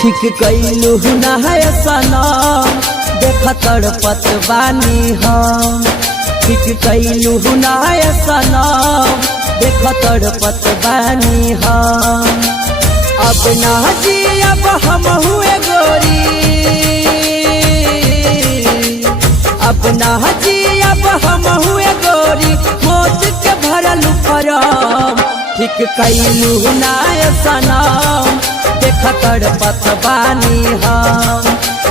ठीक कैलू ना है सनम देख तड़पत बानी हम। ठीक कैलू ना है सनम देख तड़पत बानी हम। अब ना जी अब हम हुए गोरी, अब ना जी अब हम हुए गोरी मौत के भरल करम। ठीक कैलू ना है सनम देख तड़पत बानी हम।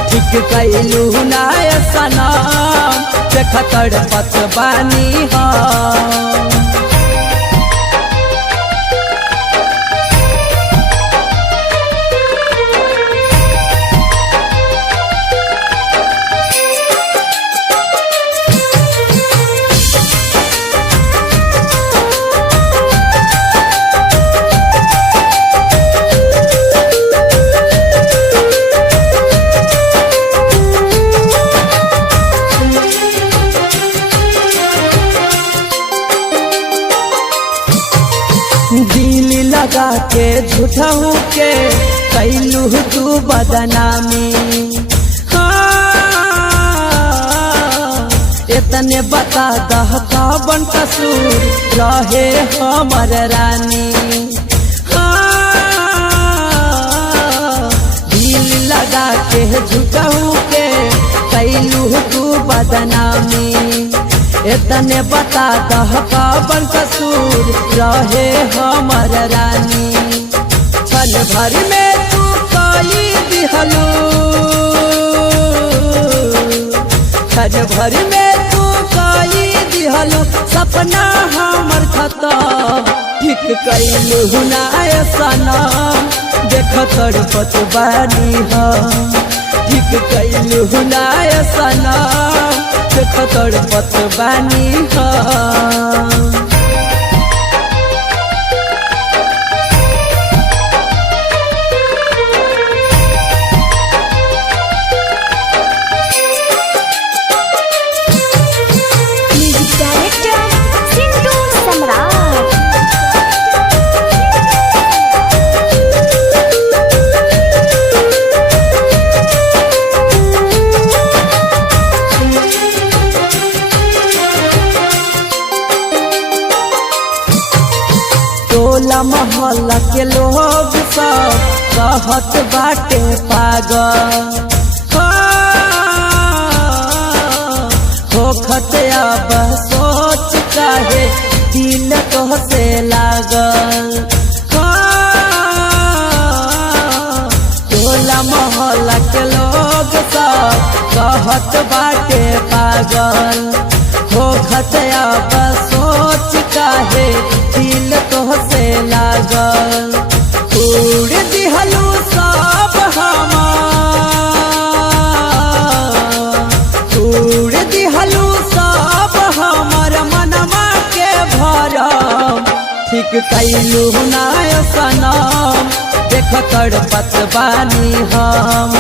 ठीक कैलू ना है सनम देख तड़पत बानी हम। दिल लगा के झूठहू के कैलू तू बदनामी। इतने बता दह कौन कसूर रहे हमर रानी। दिल लगा के झूठहू के कैलू तू बदनामी। इतने बता दह कौन कसूर रहे हमर रानी। छल भर में तू कई दिहलू, छल भर में तू कई दिहलू सपना हमर खतम। ठीक कैलू ना सनम देख तड़पत बानी हम। ठीक कैलू ना सनम देख तड़पत बानी हम। टोला मोहल्ला के लोग सब कहत बाटे पागल। होखत अब सोच काहे दिल तोहसे लागल। टोला मोहल्ला के लोग सब कहत बाटे पागल। होखत अब सोच काहे दिल तोहसे लागल। उड़ दिहलू सब हमार, उड़ दिहलू सब हमर मनमा के भरम। ठीक कैलू ना सनम देख तड़पत बानी हम।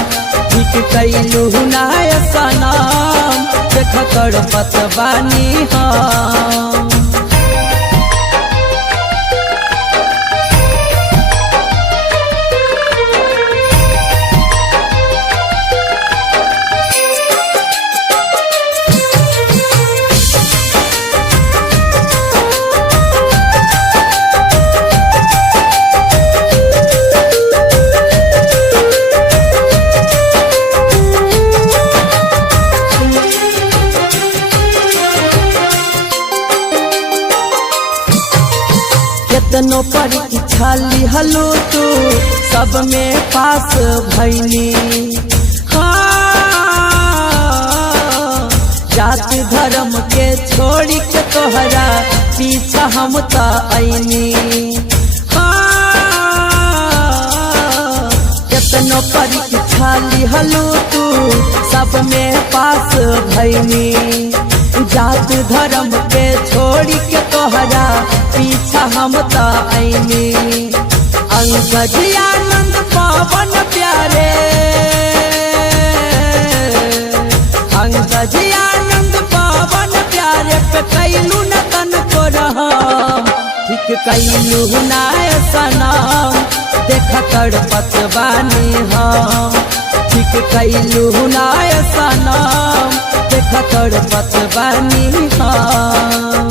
ठीक कैलू ना सनम देख तड़पत बानी हम। कितनो परीक्षा लिहलू तू सब में पास भैनी। जात धर्म के छोड़ी के तोहरा पीछा हम त आईनी। कितनो परीक्षा लिहलू तू सब में पास भैनी। जात धर्म के छोड़ी के तोहरा पीछा हम त आईनी। अंगद आनंद पवन प्यारे, अंगद आनंद पवन प्यारे पे कैलू न तन को रहम। ठीक कैलू ना सनम देख तड़पत बानी हम ठीक कैलू नाय सनम देख तड़पत बानी हम।